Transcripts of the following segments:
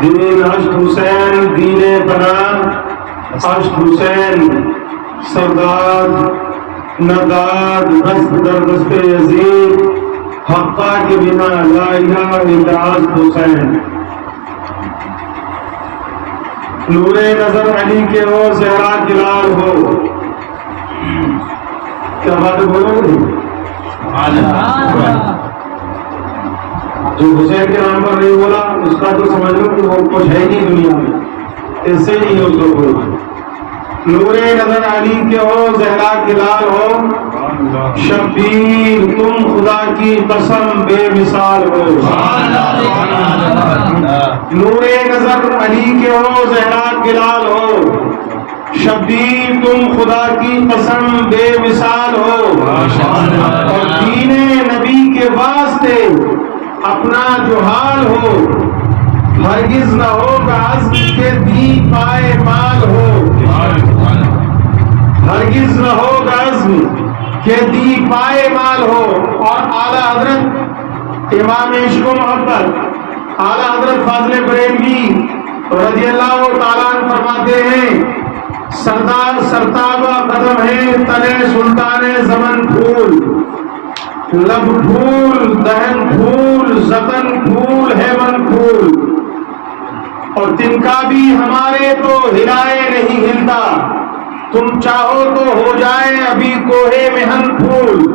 دین اشک حسین دین پناہ اشک حسین سردار نداد دست در دست یزید حقا کے بنا لا الہ الا اشک حسین نور نظر علی کے ہو زہرا کی لال ہو. کیا بات بولو گے؟ جو حسین کے نام پر نہیں بولا اس کا تو سمجھ لو کہ وہ کچھ ہے نہیں دنیا میں, اس سے نہیں اس کو بولا. نور نظر علی کے ہو زہرا کی لال ہو شبیر تم خدا کی قسم بے مثال ہو. نور نظر علی کے ہو زہرا کی لال ہو شبیر تم خدا کی قسم بے مثال ہو. اور دین نبی کے واسطے اپنا جو حال ہو ہرگز نہ ہوگا عزم کے دی پائے مال ہو. ہرگز نہ ہوگا عزم کے دی پائے مال ہو. اور اعلیٰ حضرت امام عشق و محبت اعلیٰ حضرت فاضل بریلوی رضی اللہ تعالیٰ عنہ فرماتے ہیں سردار سرتابہ قدم ہے تنے سلطان زمن پھول لب پھول دہن پھول زبن پھول ہے من پھول. اور تنکا بھی ہمارے تو ہلائے نہیں ہلتا تم چاہو تو ہو جائے ابھی کوہے مہن پھول.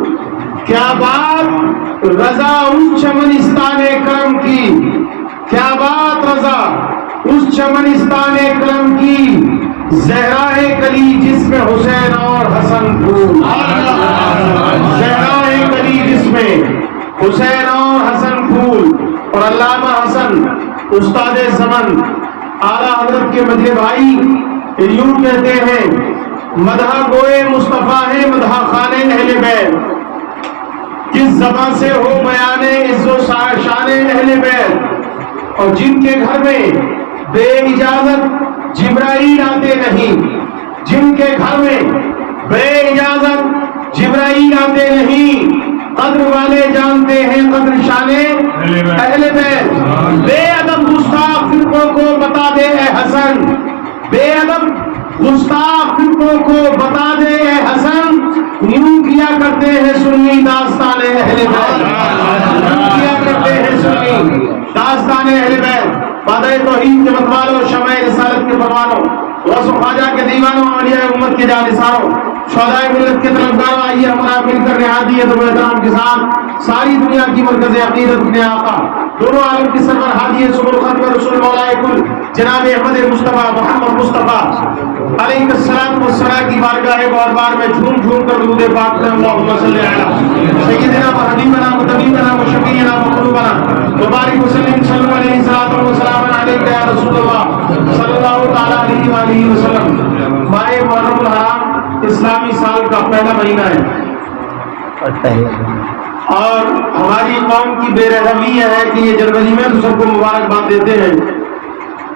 کیا بات رضا اس چمنستان کرم کی کیا بات رضا اس چمنستان کرم کی زہرائے کلی جس میں حسین اور حسن پھول. زہرائے کلی جس میں حسین اور حسن پھول. اور علامہ حسن استاد زمن اعلیٰ حضرت کے مدح بھائی یوں کہتے ہیں مدح گوئے مصطفیٰ ہے مدح خانے اہل بیت کس زبان سے ہو بیان عز و شان اہل بیت. اور جن کے گھر میں بے اجازت جبرائیل آتے نہیں جن کے گھر میں بے اجازت جبرائیل آتے نہیں قدر والے جانتے ہیں قدر شان اہل بیت. بے ادب گستاخ فرقوں کو بتا دے اے حسن بے ادب گستاخ فرقوں کو بتا دے اے حسن یوں کیا کرتے ہیں سنی داستان اہل بیت. یوں کیا کرتے ہیں سنی داستان اہل بیت. وعدہ توحید کے متوالوں شمع رسالت کے پروانوں غوث و خواجہ کے دیوانوں اولیاء امت کے جانثاروں شہدائے ملت کے طلبگاروں آئیے ہمارا مل کر نہادیت و احترام کے ساتھ ساری دنیا کی مرکز عقیدت اپنے آقا دونوں عالم کی سرور ہادی سبل ختم رسول مولا کل جناب احمد مصطفیٰ محمد مصطفیٰ علیہ السلام والسلام کی بارگاہ بار میں جھوم جھوم کر درود پاک کریں. اللہم صلی علی سیدنا و حبیبنا و طبیبنا و شفیعنا و قلوبنا مبارک وسلم صلی اللہ علیہ وسلم علیکہ یا رسول اللہ صلی اللہ تعالی علیہ وآلہ وسلم. ماہ محرم الحرام اسلامی سال کا پہلا مہینہ ہے اور ہماری قوم کی بے رحمی ہے کہ یہ جنوری میں تو سب کو مبارکباد دیتے ہیں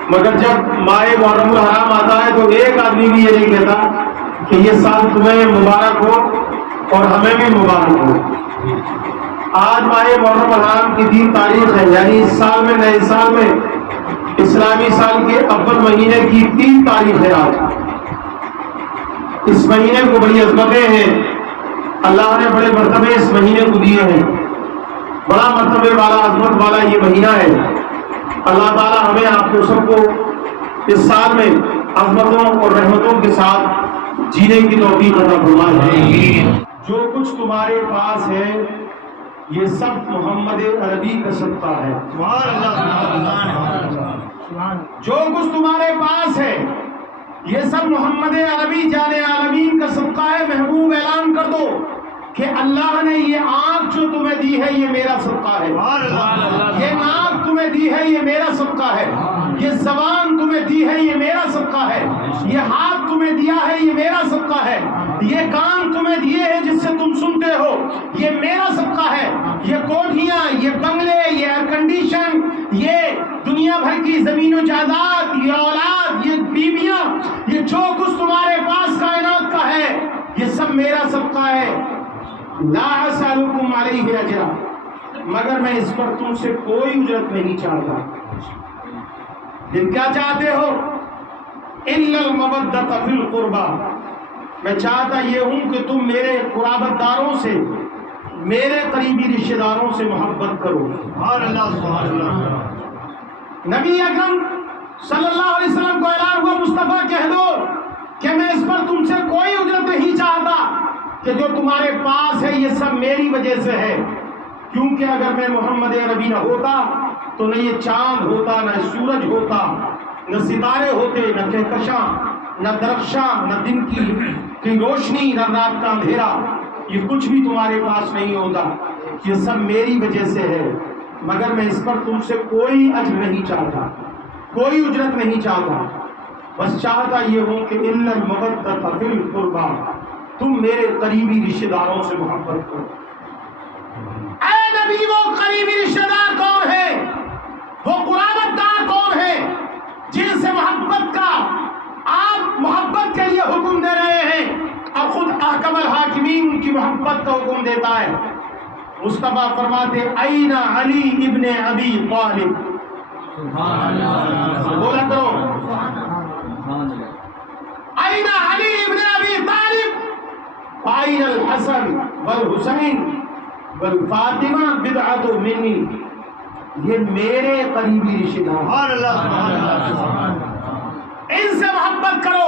مگر جب ماہ محرم الحرام آتا ہے تو ایک آدمی بھی یہ نہیں کہتا کہ یہ سال تمہیں مبارک ہو اور ہمیں بھی مبارک ہو. آج ماہ محرم الحرام کی 3 تاریخ ہے یعنی اس سال میں نئے سال میں اسلامی سال کے اول مہینے کی 3 تاریخ ہے. آج اس مہینے کو بڑی عظمتیں ہیں اللہ نے بڑے مرتبے اس مہینے کو دیے ہیں. بڑا مرتبے والا عظمت والا یہ مہینہ ہے. اللہ تعالیٰ ہمیں آپ کو سب کو اس سال میں عظمتوں اور رحمتوں کے ساتھ جینے کی توفیق عطا فرمائے. جو کچھ تمہارے پاس ہے یہ سب محمد عربی کا صدقہ ہے. جو کچھ تمہارے پاس ہے یہ سب محمد عربی جان عالمین کا صدقہ ہے. محبوب اعلان کر دو کہ اللہ نے یہ آنکھ جو تمہیں دی ہے یہ میرا صدقہ ہے. یہ ناک تمہیں دی ہے یہ میرا صدقہ ہے. یہ زبان تمہیں دی ہے یہ میرا صدقہ ہے. یہ ہاتھ تمہیں دیا ہے یہ میرا صدقہ ہے. یہ کان تمہیں دیے ہیں جس سے تم سنتے ہو یہ میرا صدقہ ہے. یہ کوٹھیاں یہ بنگلے یہ ایئر کنڈیشن یہ دنیا بھر کی زمین و جائیداد یہ اولاد یہ بیویاں یہ جو کچھ تمہارے پاس کائنات کا ہے یہ سب میرا صدقہ ہے. لا اسألکم علیہ اجرا مگر میں اس پر تم سے کوئی اجرت نہیں چاہتا. لیکن کیا چاہتے ہو؟ الا المودۃ فی القربى، میں چاہتا یہ ہوں کہ تم میرے قرابت داروں سے، میرے قریبی رشتہ داروں سے محبت کرو۔ سبحان اللہ سبحان اللہ۔ نبی اکرم صلی اللہ علیہ وسلم کو اعلان ہوا مصطفیٰ کہہ دو کہ میں اس پر تم سے کوئی اجرت نہیں چاہتا، کہ جو تمہارے پاس ہے یہ سب میری وجہ سے ہے، کیونکہ اگر میں محمد عربی نہ ہوتا تو نہ یہ چاند ہوتا، نہ سورج ہوتا، نہ ستارے ہوتے، نہ کہکشاں، نہ درخشاں، نہ دن کی روشنی، نہ رات کا اندھیرا، یہ کچھ بھی تمہارے پاس نہیں ہوتا، یہ سب میری وجہ سے ہے، مگر میں اس پر تم سے کوئی اجر نہیں چاہتا، کوئی اجرت نہیں چاہتا، بس چاہتا یہ ہوں کہ الا المودۃ فی القربى، تم میرے قریبی رشتہ داروں سے محبت کرو۔ اے نبی، وہ قریبی رشتہ دار کون ہے؟ وہ قرابت دار کون ہے جن سے محبت کا آپ محبت کے لیے حکم دے رہے ہیں، اور خود احکم الحاکمین کی محبت کا حکم دیتا ہے؟ مصطفیٰ فرماتے این علی ابن ابی طالب، بولا کرو این علی ابن ابی طالب این الحسن والحسین والفاطمہ بدعۃ منی، یہ میرے قریبی رشتہ دار، ان سے محبت کرو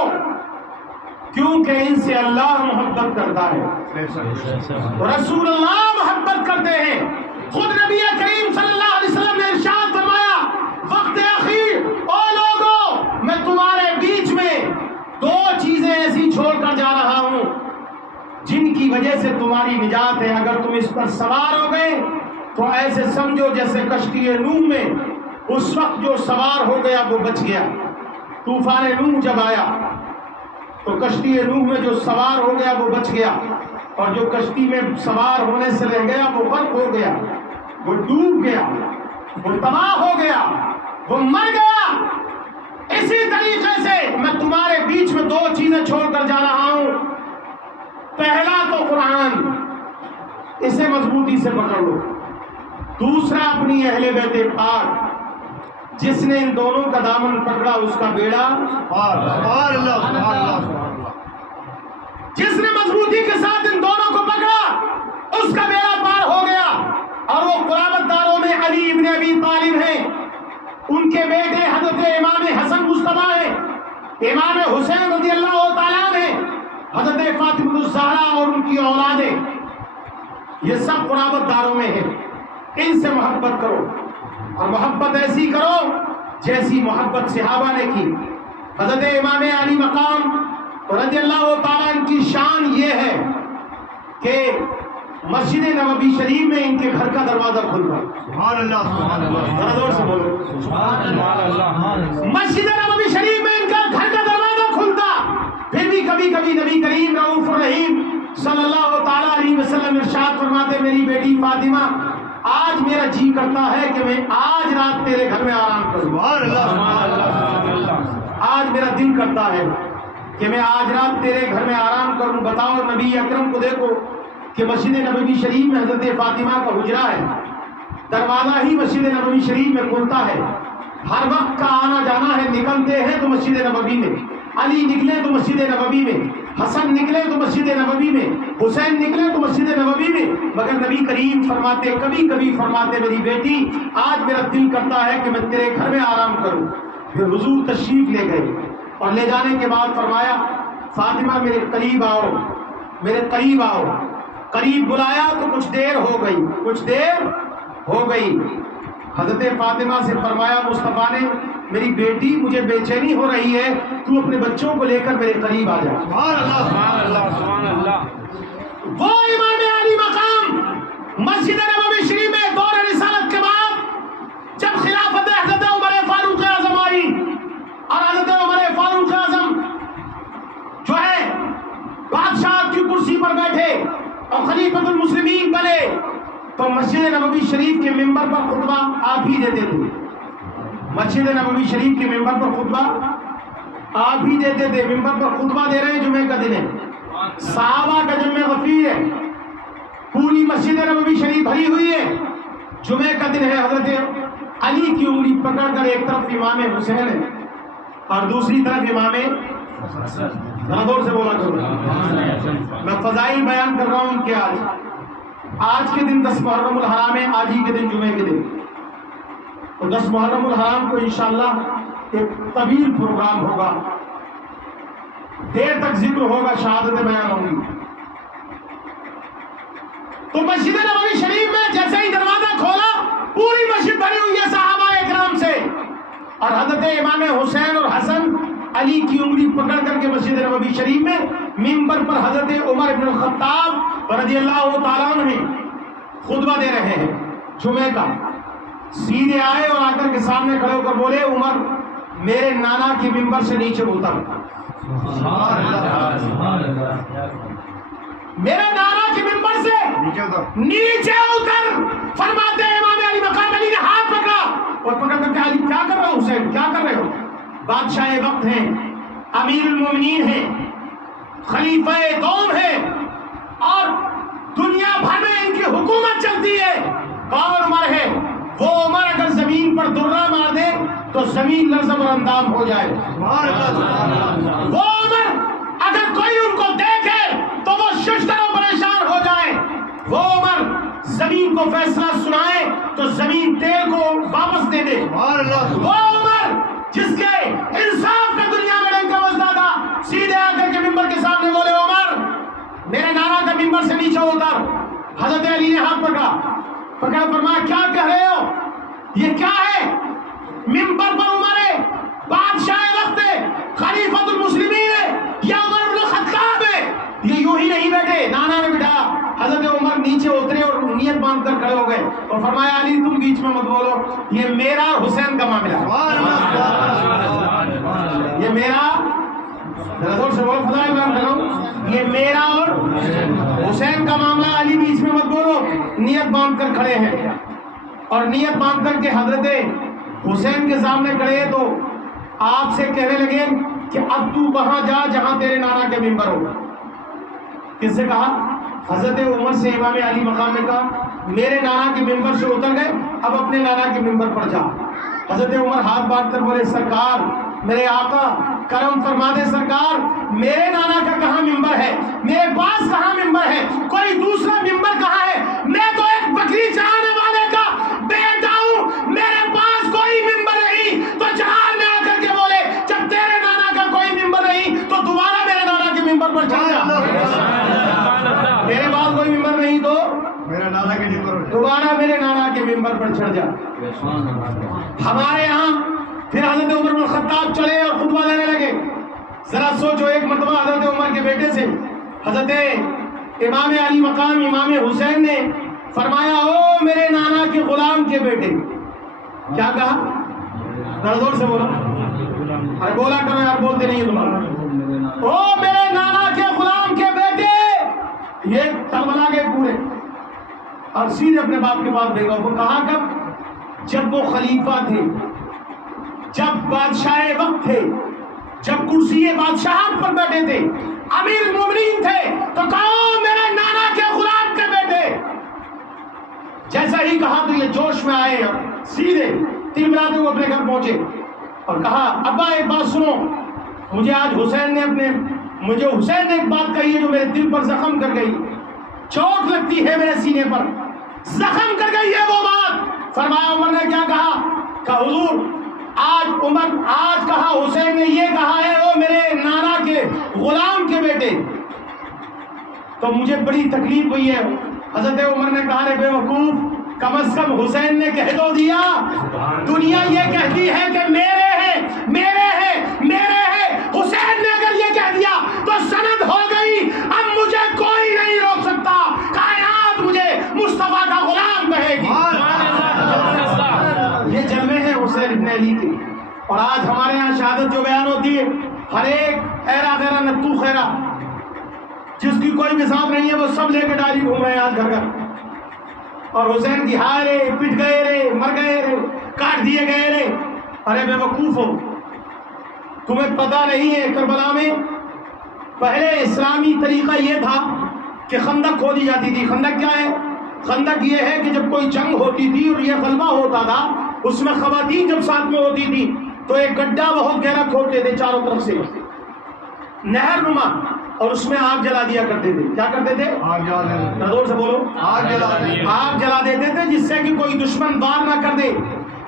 کیونکہ ان سے اللہ محبت کرتا ہے، رسول اللہ محبت کرتے ہیں۔ خود نبی کریم صلی اللہ علیہ وسلم نے ارشاد فرمایا وقت اخیر، او لوگوں میں تمہارے بیچ میں دو چیزیں ایسی چھوڑ کر جا رہا ہوں جن کی وجہ سے تمہاری نجات ہے، اگر تم اس پر سوار ہو گئے تو ایسے سمجھو جیسے کشتی نوح میں اس وقت جو سوار ہو گیا وہ بچ گیا۔ طوفان نوح جب آیا تو کشتی نوح میں جو سوار ہو گیا وہ بچ گیا، اور جو کشتی میں سوار ہونے سے رہ گیا وہ غرق ہو گیا، وہ ڈوب گیا، وہ تباہ ہو گیا، وہ مر گیا۔ اسی طریقے سے میں تمہارے بیچ میں دو چیزیں چھوڑ کر جا رہا ہوں، پہلا تو قرآن، اسے مضبوطی سے پکڑ لو، دوسرا اپنی اہل بیت پاک، جس نے ان دونوں کا دامن پکڑا اس کا بیڑا پار، جس نے مضبوطی کے ساتھ ان دونوں کو پکڑا اس کا بیڑا پار ہو گیا۔ اور وہ قرابت داروں میں علی ابن ابی طالب ہیں، ان کے بیٹے حضرت امام حسن مصطفیٰ ہیں، امام حسین رضی اللہ تعالیٰ ہیں، حضرت فاطمہ الزہرا اور ان کی اولادیں، یہ سب قرابت داروں میں ہیں، ان سے محبت کرو، اور محبت ایسی کرو جیسی محبت صحابہ نے کی۔ حضرت امام علی مقام رضی اللہ تعالیٰ عنہ کی شان یہ ہے کہ مسجد نبوی شریف میں ان کے گھر کا دروازہ کھلتا، سبحان اللہ سبحان اللہ، ذرا زور سے بولو سبحان اللہ، مسجد نبوی شریف میں ان کا گھر کا دروازہ کھلتا، پھر بھی کبھی کبھی نبی کریم رؤوف الرحیم صلی اللہ تعالیٰ علیہ وسلم ارشاد فرماتے میری بیٹی فاطمہ آج میرا جی کرتا ہے کہ میں آج رات تیرے گھر میں آرام کروں، سبحان اللہ، آج میرا دل کرتا ہے کہ میں آج رات تیرے گھر میں آرام کروں۔ بتاؤ نبی اکرم کو دیکھو کہ مسجد نبوی شریف میں حضرت فاطمہ کا حجرہ ہے، دروازہ ہی مسجد نبوی شریف میں کھلتا ہے، ہر وقت کا آنا جانا ہے، نکلتے ہیں تو مسجد نبوی میں، علی نکلے تو مسجد نبوی میں، حسن نکلے تو مسجد نبوی میں، حسین نکلے تو مسجد نبوی میں، مگر نبی کریم فرماتے کبھی کبھی فرماتے میری بیٹی آج میرا دل کرتا ہے کہ میں تیرے گھر میں آرام کروں۔ پھر حضور تشریف لے گئے اور لے جانے کے بعد فرمایا فاطمہ میرے قریب آؤ، میرے قریب آؤ، قریب بلایا تو کچھ دیر ہو گئی، کچھ دیر ہو گئی، حضرت فاطمہ سے فرمایا مصطفیٰ نے میری بیٹی مجھے بے چینی ہو رہی ہے، تو اپنے بچوں کو لے کر میرے قریب آ جا۔ سبحان اللہ سبحان اللہ سبحان اللہ۔ وہ امام علی مقام مسجد نبوی شریف میں دور رسالت کے بعد جب خلافت حضرت عمر فاروق اعظم آئی اور حضرت عمر فاروق اعظم جو ہے بادشاہ کی کرسی پر بیٹھے اور خلیفۃ المسلمین بنے تو مسجد نبوی شریف کے ممبر پر خطبہ آپ ہی دیتے تھے، مسجد نبوی شریف کے ممبر پر خطبہ آپ ہی دیتے تھے، ممبر پر خطبہ دے رہے ہیں، جمعے کا دن ہے، صحابہ کا جمع غفیر ہے، پوری مسجد نبوی شریف بھری ہوئی ہے، جمعے کا دن ہے، حضرت علی کی انگلی پکڑ کر ایک طرف امام حسین ہے اور دوسری طرف امام زور سے بولا کرو. میں فضائل بیان کر رہا ہوں ان کے. آج کے دن 10 محرم الحرام ہے, آج ہی کے دن جمعے کے دن. تو 10 محرم الحرام کو انشاءاللہ ایک طویل پروگرام ہوگا, دیر تک ذکر ہوگا, شہادتیں بیان ہوں گی. تو مسجد نبوی شریف میں جیسے ہی دروازہ کھولا پوری مسجد بھری ہوئی ہے صحابہ اکرام سے, اور حضرت امام حسین اور حسن علی کی انگلی پکڑ کر کے مسجد نبوی شریف میں منبر پر حضرت عمر بن الخطاب رضی اللہ تعالیٰ عنہ خطبہ دے رہے ہیں جمعے کا. سیدھے آئے اور آ کر کے سامنے کھڑے ہو کر بولے, عمر میرے نانا کی منبر سے نیچے اتر. میرے نانا کی منبر سے نیچے اتر. فرماتے ہیں امام علی مقام علی نے ہاتھ پکڑا اور پکڑ کر کے علی کیا کر رہے ہو حسین, کیا کر رہے ہو؟ بادشاہ وقت ہیں, امیر المومنین ہیں, خلیفہ دوم ہیں, اور دنیا بھر میں ان کی حکومت چلتی ہے. کون عمر ہے؟ وہ عمر اگر زمین پر درہ مار دے تو زمین لرزم اور اندام ہو جائے. وہ عمر اگر کوئی ان کو دیکھے تو وہ ششدر و پریشان ہو جائے. وہ عمر زمین کو فیصلہ سنائے تو زمین تیل کو واپس دے دے. وہ عمر جس کے انصاف کا دنیا میں ڈنکا بجتا تھا, سیدھے آ کر کے ممبر کے سامنے بولے, عمر میرے نانا کا ممبر سے نیچے اتر. حضرت علی نے ہاتھ پکڑا فرمایا کیا کہہ رہے ہو, یہ کیا ہے؟ ممبر پر عمر ہے, بادشاہ وقت ہے, خلیفۃ المسلمین ہے, یا عمر بن الخطاب ہے. یہ یوں ہی نہیں بیٹھے, نانا نے بٹھایا. حضرت عمر نیچے اترے اور نیت باندھ کر کھڑے ہو گئے اور فرمایا علی تم بیچ میں مت بولو, یہ میرا اور حسین کا معاملہ ہے. یہ میرا, زور سے بولو, فضائل بیان کر رہا ہوں, یہ میرا اور حسین کا معاملہ, علی بیچ میں مت بولو. نیت باندھ کر کھڑے ہیں اور نیت باندھ کر کے حضرت حسین کے سامنے کھڑے تو آپ سے کہنے لگے کہ اب تو وہاں جا جہاں تیرے نانا کے ممبر ہو. کس سے کہا؟ حضرت عمر سے امام علی مقام نے کہا میرے نانا کے ممبر سے اتر گئے, اب اپنے نانا کے ممبر پر جا. حضرت عمر ہاتھ باندھ کر بولے, سرکار میرے آقا کرم فرما دے, سرکار میرے نانا کا کہاں ممبر ہے, میرے پاس کہاں ممبر ہے, کوئی دوسرا ممبر کہاں ہے؟ میں تو ایک بکری چرانے والے کا بیٹا ہوں, میرے پاس کوئی ممبر نہیں. تو جہان میں آ کر کے بولے جب تیرے نانا کا کوئی ممبر نہیں تو دوبارہ میرے نانا کے ممبر پر چڑھ جا. میرے پاس کوئی ممبر نہیں تو میرے نانا کے ممبر دوبارہ میرے نانا کے ممبر پر چڑھ جا. ہمارے یہاں پھر حضرت عمر بن الخطاب چلے اور خطبہ دینے لگے. ذرا سوچو, ایک مرتبہ حضرت عمر کے بیٹے سے حضرت امام علی مقام امام حسین نے فرمایا, او میرے نانا کے غلام کے بیٹے. کیا کہا؟ زور سے بولا, ارے بولا کرو یار, بولتے نہیں تمہارا. او میرے نانا کے غلام کے بیٹے. یہ تلملا گئے پورے اور سیدھے اپنے باپ کے پاس دے گا. وہ کہا کب؟ جب وہ خلیفہ تھے, جب بادشاہ وقت تھے, جب کرسی بادشاہت پر بیٹھے تھے, امیر المومنین تھے, تو کہو میرے نانا کے غلام کے بیٹے. جیسا ہی کہا تو یہ جوش میں آئے اور سیدھے تلملاتے ہوئے اپنے گھر پہنچے اور کہا ابا ایک بات سنو, مجھے آج حسین نے ایک بات کہی ہے جو میرے دل پر زخم کر گئی, چوٹ لگتی ہے میرے سینے پر, زخم کر گئی ہے وہ بات. فرمایا عمر نے کیا کہا؟ کہ حضور آج کہا حسین نے یہ کہا ہے وہ میرے نانا کے غلام کے بیٹے. تو مجھے بڑی تکلیف ہوئی ہے. حضرت عمر نے کہا رے بے وقوف, کم از کم حسین نے کہہ تو دیا. دنیا یہ کہتی ہے کہ میرے ہیں میرے ہیں میرے ہیں, حسین نے اگر یہ کہہ دیا تو سند ہو گئی, اب مجھے کوئی نہیں روک سکتا. کائنات مجھے مصطفیٰ کا غلام کہے گی. یہ جلوے ہیں حسین ابن علی کے. اور آج ہمارے یہاں شہادت جو بیان ہوتی ہے, ہر ایک خیرہ خیرہ نتو خیرہ, جس کی کوئی مثال نہیں ہے, وہ سب لے کے ڈالی گھوم رہے ہیں آج گھر گھر. اور حسین کی ہائے رے, پٹ گئے رے, مر گئے رے, کاٹ دیے گئے رے. ارے بے وقوف ہو, تمہیں پتہ نہیں ہے کربلا میں پہلے اسلامی طریقہ یہ تھا کہ خندق کھودی جاتی تھی. خندق کیا ہے؟ خندق یہ ہے کہ جب کوئی جنگ ہوتی تھی اور یہ غلبہ ہوتا تھا اس میں خواتین جب ساتھ میں ہوتی تھی تو ایک گڈھا بہت گہرا کھودتے تھے چاروں طرف سے نہر نما، اور اس میں آگ جلا دیا کرتے تھے. کیا کرتے تھے؟ زور سے بولو. آگ جلا دیتے تھے جس سے کہ کوئی دشمن وار نہ کر دے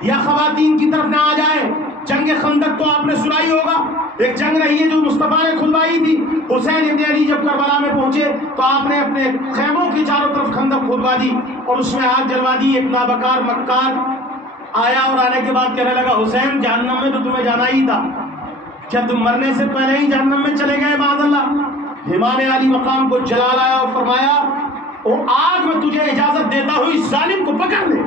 یا خواتین کی طرف نہ آ جائے. جنگ خندق تو آپ نے سنائی ہوگا، ایک جنگ رہی ہے جو مصطفیٰ نے کھلوائی تھی. حسین ابن علی جب کربلا میں پہنچے تو آپ نے اپنے خیموں کی چاروں طرف خندق کھلوا دی اور اس میں آگ جلوا دی. ایک نابکار مکار آیا اور آنے کے بعد کہنے لگا حسین جہنم میں تو تمہیں جانا ہی تھا، کیا تم مرنے سے پہلے ہی جہنم میں چلے گئے؟ معاذ اللہ. امام علی مقام کو جلا لایا اور فرمایا او آج میں تجھے اجازت دیتا ہوں اس ظالم کو پکڑ لے.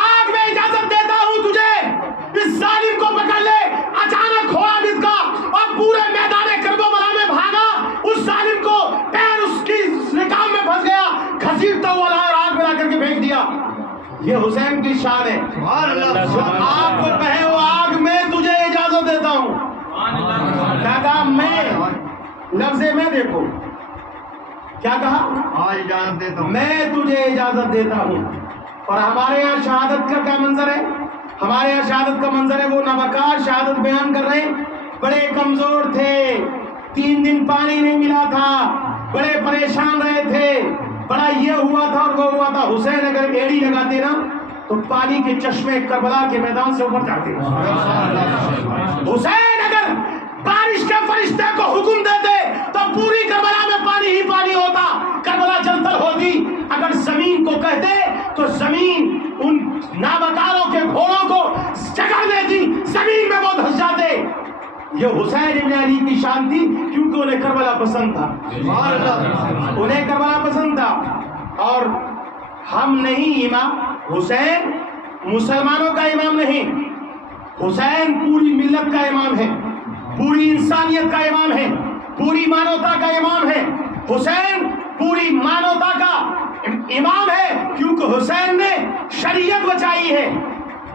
آج میں اجازت دیتا ہوں تجھے اس ظالم کو پکڑ لے. اچانک کھوڑا بد کا اور پورے میدان کربلا میں بھاگا. اس ظالم کو پیر اس کی رکام میں پھنس گیا، گھسیٹتا ہوا لایا اور آگ میں لا کر کے پھینک دیا. یہ حسین کی شان ہے. جو آگ کو کہے وہ آگ میں تجھے اجازت دیتا ہوں. کیا کہا؟ میں لفظ میں دیکھو کیا کہا؟ اجازت دیتا ہوں، میں تجھے اجازت دیتا ہوں. اور ہمارے یہاں شہادت کا کیا منظر ہے؟ ہمارے یہاں شہادت کا منظر ہے وہ نوکار شہادت بیان کر رہے ہیں. بڑے کمزور تھے، 3 دن پانی نہیں ملا تھا، بڑے پریشان رہے تھے، بڑا یہ ہوا تھا اور وہ ہوا تھا. حسین اگر ایڑی لگاتے نا تو پانی کے چشمے کربلا کے میدان سے اوپر جاتے. حسین اگر بارش کے فرشتے کو حکم دیتے تو پوری کربلا میں پانی ہی پانی ہوتا، کربلا جلتل ہوتی. اگر زمین کو کہتے تو زمین ان نابکاروں کے گھوڑوں کو جگہ دیتی، زمین میں وہ دھس جاتے. یہ حسین ابن علی کی شان تھی کیونکہ انہیں کربلا پسند تھا. انہیں کربلا پسند تھا. اور ہم نہیں امام، حسین مسلمانوں کا امام نہیں، حسین پوری ملت کا امام ہے، پوری انسانیت کا امام ہے، پوری مانوتا کا امام ہے. حسین پوری مانوتا کا امام ہے کیونکہ حسین نے شریعت بچائی ہے،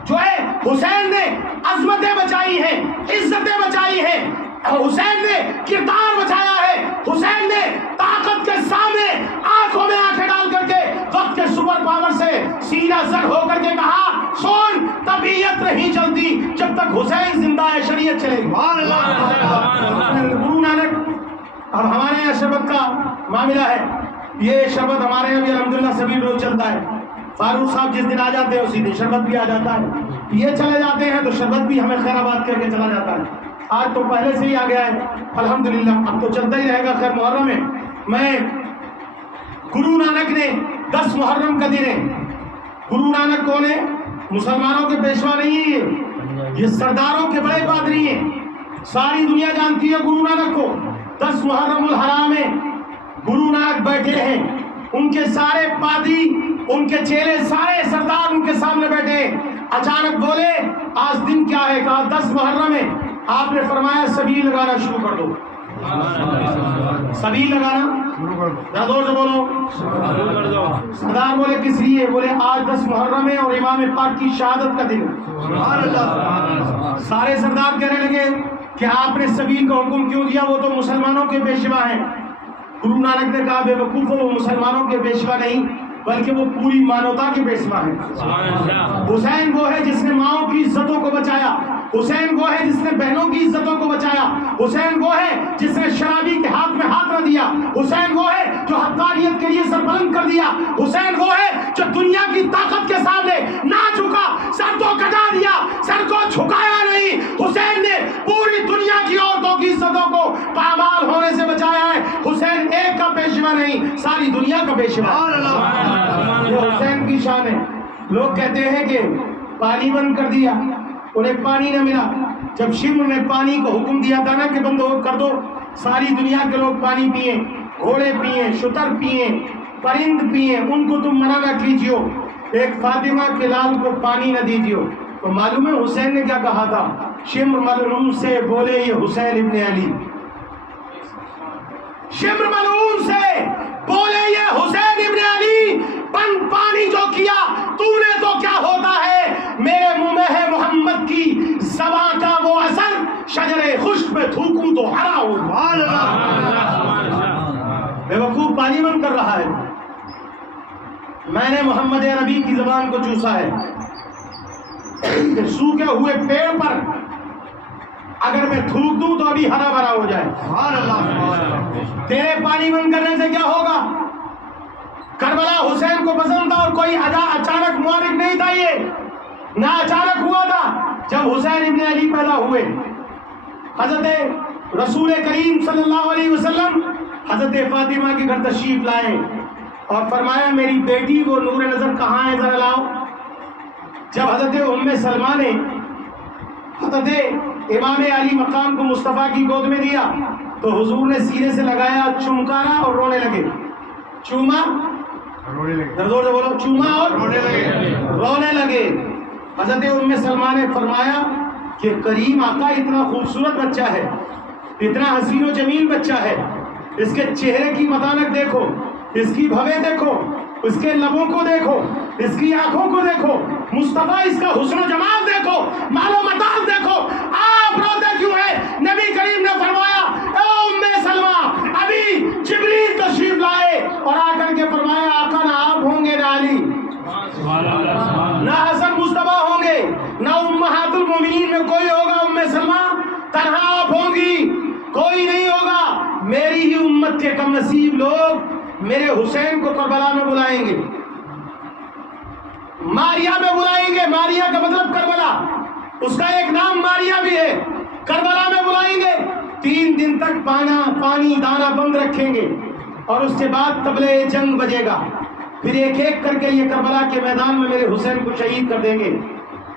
جو ہے حسین نے عظمتیں بچائی ہیں، عزتیں بچائی ہیں، حسین نے کردار بچایا ہے. حسین نے طاقت کے سامنے آنکھوں میں آنکھیں ڈال کر کے وقت کے سپر پاور سے سینہ زر ہو کر کے کہا سن طبیعت نہیں چلتی جب تک حسین زندہ ہے، شریعت چلے گی. گرو نانک. اب ہمارے یہاں شربت کا معاملہ ہے. یہ شربت ہمارے یہاں بھی الحمدللہ سبھی روز چلتا ہے. فاروق صاحب جس دن آ جاتے ہیں اسی دن شربت بھی آ جاتا ہے. یہ چلے جاتے ہیں تو شربت بھی ہمیں خیر آباد کر کے چلا جاتا ہے. آج تو پہلے سے ہی آ گیا ہے الحمدللہ، اب تو چلتا ہی رہے گا. خیر محرم ہے. میں گرو نانک نے 10 محرم کا دن ہے. گرو نانک کون ہے؟ مسلمانوں کے پیشوا نہیں ہے، یہ سرداروں کے بڑے پادری ہیں. ساری دنیا جانتی ہے گرو نانک کو. 10 محرم الحرام میں گرو نانک بیٹھے ہیں، ان کے سارے پادری، ان کے چیلے، سارے سردار ان کے سامنے بیٹھے. اچانک بولے آج دن کیا ہے؟ کہا 10 محرم ہے. آپ نے فرمایا سبیل لگانا شروع کر دو. سبیل لگانا زور سے بولو. سردار بولے کس لیے؟ بولے آج 10 محرم ہے اور امام پاک کی شہادت کا دن ہے. سارے سردار کہنے لگے کہ آپ نے سبیل کا حکم کیوں دیا؟ وہ تو مسلمانوں کے پیشوا ہیں. گرو نانک نے کہا بے وقوفو، وہ مسلمانوں کے پیشوا نہیں بلکہ وہ پوری مانوتا کے پیشوا ہے. حسین وہ ہے جس نے ماؤں کی عزتوں کو بچایا. حسین وہ ہے جس نے بہنوں کی عزتوں کو بچایا. حسین وہ ہے جس نے شرابی کے ہاتھ میں ہاتھ نہ دیا. حسین وہ ہے جو حقانیت کے لیے سر بلند کر دیا. حسین وہ ہے جو دنیا کی طاقت کے سامنے نہ جھکا، سر کو کٹا دیا، سر کو جھکایا نہیں. حسین نے پوری دنیا کی عورتوں کی عزتوں کو پامال ہونے سے بچایا ہے. حسین ایک کا پیشوا نہیں، ساری دنیا کا پیشوا. یہ حسین کی شان ہے. لوگ کہتے ہیں کہ پانی بند کر دیا، انہیں پانی نہ ملا. جب شمر نے پانی کو حکم دیا تھا نا کہ بند کر دو، ساری دنیا کے لوگ پانی پیئیں، گھوڑے پیئیں، شتر پیئیں، پرند پیئیں، ان کو تم منع نہ کیجیو، ایک فاطمہ کے لال کو پانی نہ دیجیو. تو معلوم ہے حسین نے کیا کہا تھا؟ شمر ملعون سے بولے یہ حسین ابن علی. شمر ملعون سے بولے یہ حسین ابن علی. پانی جو کیا تو نے تو کیا ہوتا ہے؟ میرے منہ میں ہے محمد کی زبان کا وہ اثر، شجر خشک میں تھوکوں تو ہرا ہوں. بے وقوف پانی بند کر رہا ہے. میں نے محمد عربی کی زبان کو چوسا ہے. سوکھے ہوئے پیڑ پر اگر میں تھوک دوں تو ابھی ہرا بھرا ہو جائے. تیرے پانی بند کرنے سے کیا ہوگا؟ کربلا حسین کو پسند تھا اور کوئی اچانک محرک نہیں تھا، یہ نہ اچانک ہوا تھا. جب حسین ابن علی پیدا ہوئے، حضرت رسول کریم صلی اللہ علیہ وسلم حضرت فاطمہ کے گھر تشریف لائے اور فرمایا میری بیٹی وہ نور نظر کہاں ہے، ذرا لاؤ. جب حضرت ام سلمہ نے حضرت امام علی مقام کو مصطفیٰ کی گود میں دیا تو حضور نے سینے سے لگایا، چمکارا اور رونے لگے. چوما، زور سے بولو، چوما اور رونے لگے. حضرت ام سلمہ نے فرمایا کہ کریم آقا اتنا خوبصورت بچہ ہے، اتنا حسین و جمیل بچہ ہے، اس کے چہرے کی متانت دیکھو، اس کی بھویں دیکھو، اس کے لبوں کو دیکھو، اس کی آنکھوں کو دیکھو، مصطفیٰ اس کا حسن و جمال دیکھو، مال و متاع دیکھو، آپ روتے کیوں ہیں؟ نبی کریم نے فرمایا اے ام سلمہ ابھی جبریل تشریف لائے اور آ کر کے فرمایا آقا نہ آپ ہوں گے نہ علی، نہ حسن مصطفیٰ ہوں گے، نہ امہات المومنین میں کوئی ہوگا، ام سلمہ تنہا آپ ہوں گی، کوئی نہیں ہوگا. میری ہی امت کے کم نصیب لوگ میرے حسین کو کربلا میں بلائیں گے، ماریا میں بلائیں گے. ماریا کا مطلب کربلا، اس کا ایک نام ماریا بھی ہے. کربلا میں بلائیں گے، 3 دن تک پانی دانا بند رکھیں گے اور اس کے بعد طبلے جنگ بجے گا. پھر ایک ایک کر کے یہ کربلا کے میدان میں میرے حسین کو شہید کر دیں گے.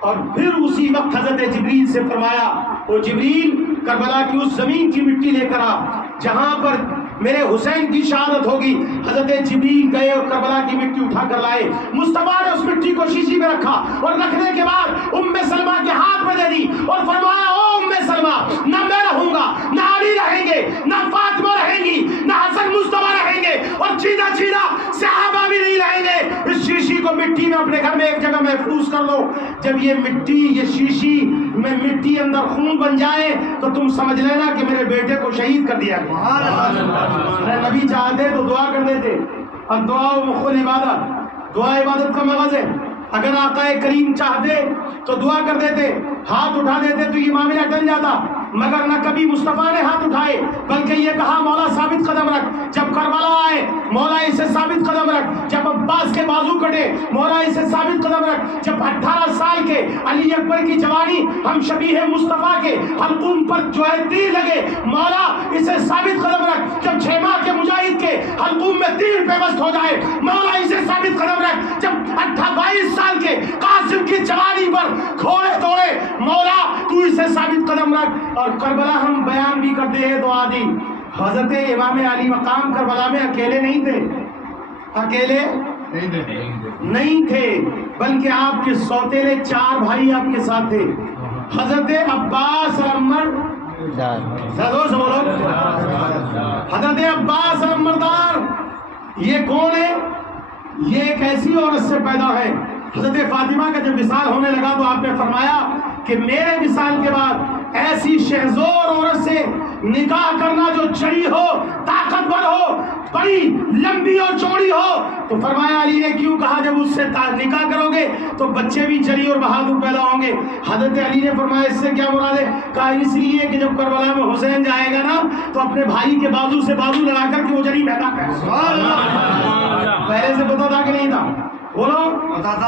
اور پھر اسی وقت حضرت جبریل سے فرمایا وہ جبریل کربلا کی اس زمین کی مٹی لے کر آ جہاں پر میرے حسین کی شہادت ہوگی. حضرت جبریل گئے اور کربلا کی مٹی اٹھا کر لائے. مصطفیٰ نے اس مٹی کو شیشی میں رکھا اور رکھنے کے بعد ام سلمہ کے ہاتھ میں دے دی اور فرمایا او ام سلمہ نہ میں رہوں گا، نہ علی رہیں گے، نہ فاطمہ رہیں گی، نہ حسن مصطفیٰ رہیں گے اور چیدہ صحابہ بھی نہیں رہیں گے. اس شیشی کو مٹی میں اپنے گھر میں ایک جگہ محفوظ کر لو. جب یہ مٹی، یہ شیشی میں مٹی اندر خون بن جائے تو تم سمجھ لینا کہ میرے بیٹے کو شہید کر دیا گیا. نبی چاہتے تو دعا کر دیتے. اور دعا مخل عبادت، دعا عبادت کا مغز ہے. اگر آقا کریم چاہتے تو دعا کر دیتے، ہاتھ اٹھا دیتے تو یہ معاملہ ٹل جاتا. مگر نہ کبھی مصطفیٰ نے ہاتھ اٹھائے بلکہ یہ کہا مولا ثابت قدم رکھ. جب کربلا آئے مولا اسے ثابت قدم رکھ. جب عباس کے بازو کٹے مولا اسے ثابت قدم رکھ. جب 18 سال کے علی اکبر کی جوانی ہم شبیہ مصطفیٰ کے حلقوم پر جو ہے تیر لگے مولا اسے ثابت قدم رکھ. جب 6 ماہ کے مجاہد کے حلقوم میں تیر پیوست ہو جائے مولا اسے ثابت قدم رکھ. جب 22 سال کے قاسم کی جوانی پر کھوڑے توڑے مولا تو اسے ثابت قدم رکھ. اور کربلا ہم بیان بھی کرتے ہیں تو آدھی حضرت امام علی مقام کربلا میں اکیلے نہیں تھے، اکیلے نہیں تھے بلکہ آپ کے سوتیلے 4 بھائی آپ کے ساتھ تھے. حضرت عباس عمر حضرت عباس عمردار یہ کون ہے؟ یہ ایک ایسی عورت سے پیدا ہے. حضرت فاطمہ کا جب وصال ہونے لگا تو آپ نے فرمایا کہ میرے وصال کے بعد ایسی شہزور عورت سے نکاح کرنا جو چڑی ہو، طاقتور ہو، بڑی لمبی اور چوڑی ہو. تو فرمایا علی نے کیوں کہا جب اس سے نکاح کرو گے تو بچے بھی چڑی اور بہادر پیدا ہوں گے. حضرت علی نے فرمایا اس سے کیا مراد ہے؟ کہا اس لیے کہ جب کربلا میں حسین جائے گا نا تو اپنے بھائی کے بازو سے بازو لڑا کر کے وہ جڑی پیدا کرے. پہلے سے پتا تھا کہ نہیں تھا؟ بولو،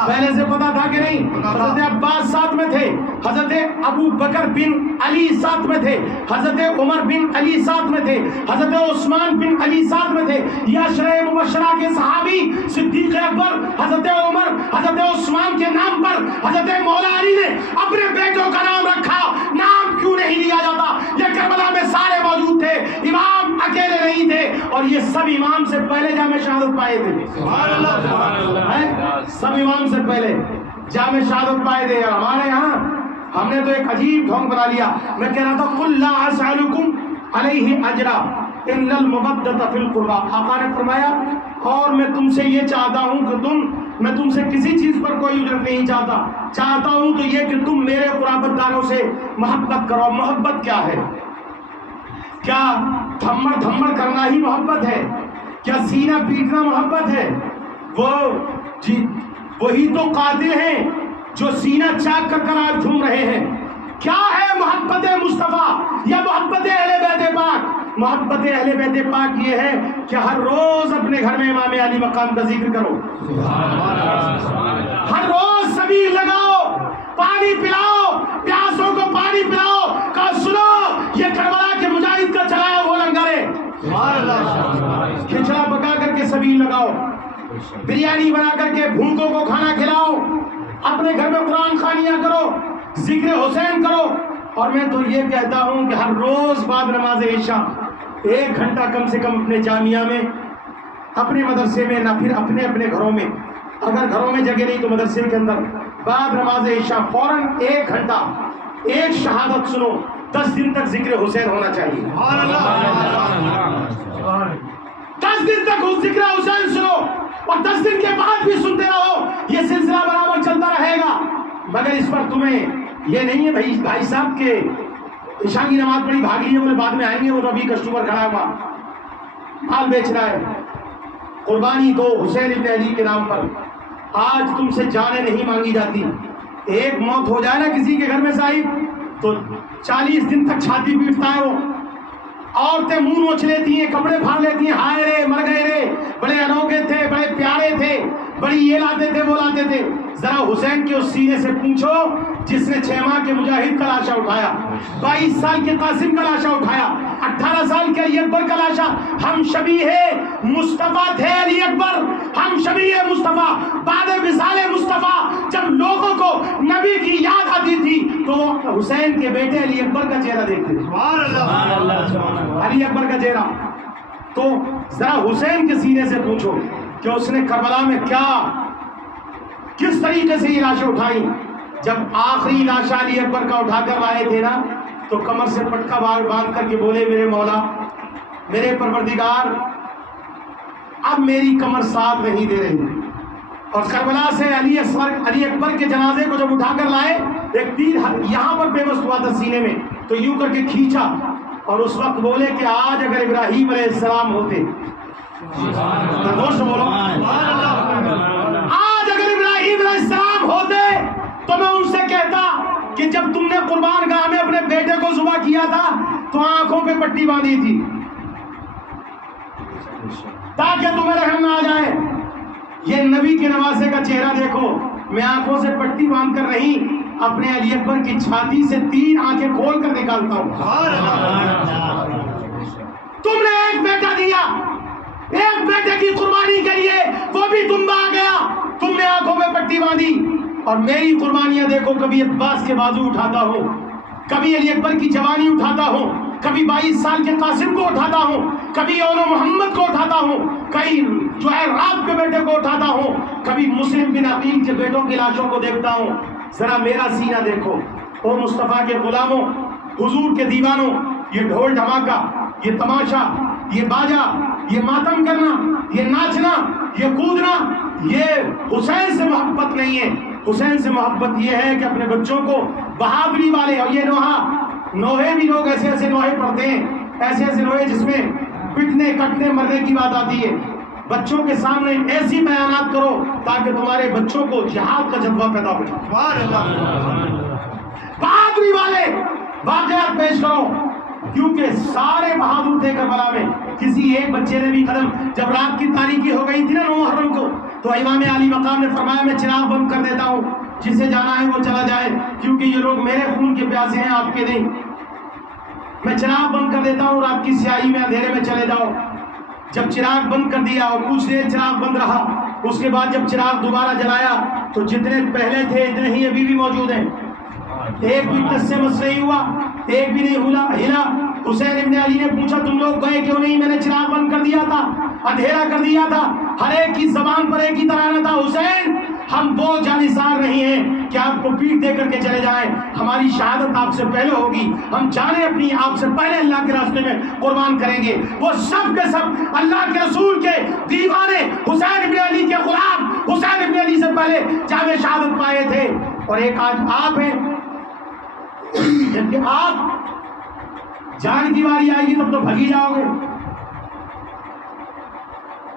پہلے سے پتا تھا کہ نہیں؟ حضرت عباس ساتھ میں تھے، حضرت ابو بکر بن علی ساتھ میں تھے، حضرت عمر بن علی ساتھ میں تھے، حضرت عثمان بن علی ساتھ میں تھے. یہ عشرہ مبشرہ کے صحابی صدیق اکبر، حضرت عمر، حضرت عثمان کے نام پر حضرت مولا علی نے اپنے بیٹوں کا نام رکھا. نام کیوں نہیں لیا جاتا؟ یہ کربلا میں سارے موجود تھے، امام اکیلے نہیں تھے اور یہ سب امام سے پہلے جامع شہادت پائے تھے. سبحان اللہ، سبحان اللہ. سب امام سے پہلے جامع شہادت پائے تھے. ہمارے یہاں ہم نے تو ایک عجیب ڈھونگ بنا لیا. میں کہہ رہا تھا قل لا اسألکم علیہ اجرا الا المودۃ فی القربى. آقا نے فرمایا اور میں تم سے یہ چاہتا ہوں کہ میں تم سے کسی چیز پر کوئی اجرت نہیں چاہتا ہوں تو یہ کہ تم میرے قرابت داروں سے محبت کرو. محبت کیا ہے؟ کیا تھمڑ کرنا ہی محبت ہے؟ کیا سینہ پیٹنا محبت ہے؟ وہ جی وہی تو قاتل ہیں جو سینہ چاک کر آج گھوم رہے ہیں. کیا ہے محبت مصطفیٰ یا محبت اہل بیت پاک؟ محبت اہل بیت پاک یہ ہے کہ ہر روز اپنے گھر میں امام علی مقام کا ذکر کرو، ہر روز سبیل لگاؤ، پانی پلاؤ، پیاسوں کو پانی پلاؤ، کہا سنو یہ کربلا کے مجاہد کا چلایا وہ لنگر ہے. کھچڑا پکا کر کے سبیل لگاؤ، بریانی بنا کر کے بھوکوں کو کھانا کھلاؤ، اپنے گھر میں قرآن خوانیاں کرو، ذکر حسین کرو. اور میں تو یہ کہتا ہوں کہ ہر روز بعد نماز عشاء 1 گھنٹہ کم سے کم اپنے جامعہ میں، اپنے مدرسے میں، نہ پھر اپنے اپنے گھروں میں، اگر گھروں میں جگہ نہیں تو مدرسے کے اندر بعد نماز عشاء فوراً 1 گھنٹہ ایک شہادت سنو. 10 دن تک ذکر حسین ہونا چاہیے. 10 دن تک ذکر حسین سنو اور 10 دن کے بعد بھی سنتے رہو. یہ سلسلہ برابر چلتا رہے گا. مگر اس پر تمہیں یہ نہیں ہے بھائی صاحب کے عشاء کی نماز پڑھی بھاگ لیے بولے بعد میں آئیں گے، وہ تو ابھی کسٹمر کھڑا ہوا مال بیچ رہا ہے. قربانی دو حسین ابن علی کے نام پر. آج تم سے جانیں نہیں مانگی جاتی. ایک موت ہو جائے نا کسی کے گھر میں صاحب تو 40 دن تک چھاتی پیٹتا ہے وہ. عورتیں منہ نوچ لیتی ہیں، کپڑے پھاڑ لیتی ہیں، ہائے رے مر گئے رے، بڑے انوکھے تھے، بڑے پیارے تھے، بڑی یہ لاتے تھے وہ لاتے تھے. ذرا حسین کے اس سینے سے پوچھو جس نے 6 ماہ کے مجاہد کا لاشا اٹھایا، 22 سال کے قاسم کا لاشا اٹھایا، 18 سال کے علی اکبر کا لاشا. ہم شبیہ مصطفیٰ تھے علی اکبر، ہم شبیہ مصطفیٰ. بعد وصال مصطفیٰ جب لوگوں کو نبی کی یاد آتی تھی تو وہ حسین کے بیٹے علی اکبر کا چہرہ دیکھتے تھے. علی اکبر کا چہرہ. تو ذرا حسین کے سینے سے پوچھو کہ اس نے کربلا میں کیا کس طریقے سے یہ لاشیں اٹھائی. جب آخری لاشا علی اکبر کا اٹھا کر لائے تھے نا تو کمر سے پٹکا باندھ کر کے بولے میرے مولا، میرے پروردگار، اب میری کمر ساتھ نہیں دے رہی. اور کربلا سے علی اکبر کے جنازے کو جب اٹھا کر لائے ایک تیر یہاں پر پیوست ہوا تھا سینے میں تو یوں کر کے کھینچا اور اس وقت بولے کہ آج اگر ابراہیم علیہ السلام ہوتے، بولو آج اگر ابراہیم علیہ السلام ہوتے تو میں ان سے کہتا کہ جب تم نے قربان گاہ میں اپنے بیٹے کو ذبح کیا تھا تو آنکھوں پہ پٹی باندھی تھی تاکہ تمہیں رحم نہ آ جائے. یہ نبی کے نواسے کا چہرہ دیکھو. میں آنکھوں سے پٹی باندھ کر نہیں، اپنے علی اکبر کی چھاتی سے 3 آنکھیں کھول کر نکالتا ہوں. تم نے ایک بیٹا دیا، ایک بیٹے کی قربانی کے لیے وہ بھی تم آ گیا، تم نے آنکھوں میں پٹی باندھی. اور میری قربانیاں دیکھو، کبھی عباس کے بازو اٹھاتا ہوں، کبھی علی اکبر کی جوانی اٹھاتا ہوں، کبھی 22 سال کے قاسم کو اٹھاتا ہوں، کبھی اولو محمد کو اٹھاتا ہوں، کئی جو ہے رات کے بیٹے کو اٹھاتا ہوں، کبھی مسلم بن عقیل کے بیٹوں کی لاشوں کو دیکھتا ہوں. ذرا میرا سینہ دیکھو. او مصطفیٰ کے غلاموں، حضور کے دیوانوں، یہ ڈھول دھماکہ، یہ تماشا، یہ باجا، یہ ماتم کرنا، یہ ناچنا، یہ کودنا، یہ حسین سے محبت نہیں ہے. حسین سے محبت یہ ہے کہ اپنے بچوں کو بہادری والے، اور یہ نوحے بھی لوگ ایسے ایسے نوحے پڑھتے ہیں، ایسے ایسے نوحے جس میں پٹنے کٹنے مرنے کی بات آتی ہے. بچوں کے سامنے ایسی بیانات کرو تاکہ تمہارے بچوں کو جہاد کا جذبہ پیدا ہو جائے. بہادری والے واقعات پیش کرو، کیونکہ سارے بہادر تھے کربلا میں. کسی ایک بچے نے بھی قدم، جب رات کی تاریکی ہو گئی تھی نا 9 محرم کو، تو امام علی مقام نے فرمایا میں چراغ بند کر دیتا ہوں، جسے جانا ہے وہ چلا جائے، کیونکہ یہ لوگ میرے خون کے پیاسے ہیں، آپ کے نہیں. میں چراغ بند کر دیتا ہوں، رات کی سیاہی میں اندھیرے میں چلے جاؤ. جب چراغ بند کر دیا اور کچھ دیر چراغ بند رہا، اس کے بعد جب چراغ دوبارہ جلایا تو جتنے پہلے تھے اتنے ہی ابھی بھی موجود ہیں. ایک بھی تس سے مس نہیں ہوا، ایک بھی نہیں ہلا. حسین ابن علی نے پوچھا تم لوگ گئے کیوں نہیں؟ میں نے چراغ بند کر دیا تھا، اندھیرا کر دیا تھا، ہر ایک کی زبان پر ایک ہی ترانہ تھا، حسین ہم وہ جانثار نہیں ہیں کہ آپ کو پیٹ دے کر کے چلے جائیں، ہماری شہادت آپ سے پہلے ہوگی، ہم جانیں اپنی آپ سے پہلے اللہ کے راستے میں قربان کریں گے. وہ سب کے سب اللہ کے رسول کے دیوانے، حسین ابن علی کے غلام، حسین ابن علی سے پہلے جامع شہادت پائے تھے. اور ایک آج آپ ہیں، جبکہ آپ جان کی باری آئے گی تب تو بھگی جاؤ گے.